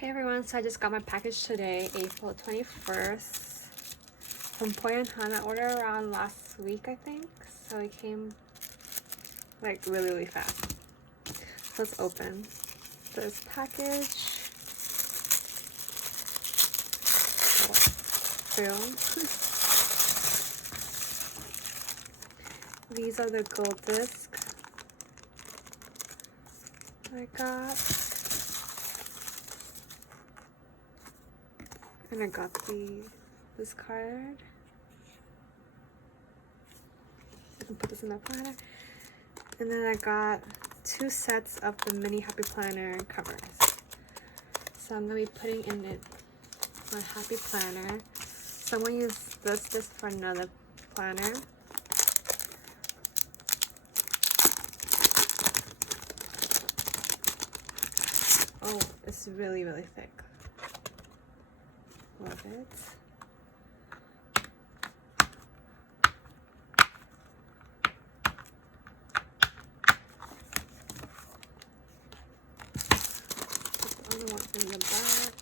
Hey everyone, so I just got my package today, April 21st from Poi & Han. I ordered around last week, I think, so it came like really fast. So let's open this package. Film. These are the gold discs I got. And I got this card. I can put this in the planner. And then I got 2 sets of the mini Happy Planner covers. So I'm gonna be putting in it my Happy Planner. So I'm gonna use this just for another planner. Oh, it's really thick. Love it. The other one in the back.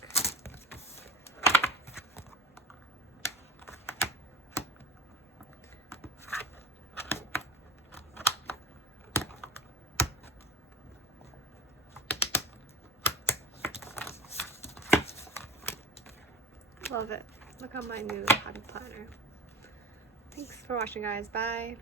Love it. Look at my new Happy Planner. Thanks for watching, guys. Bye.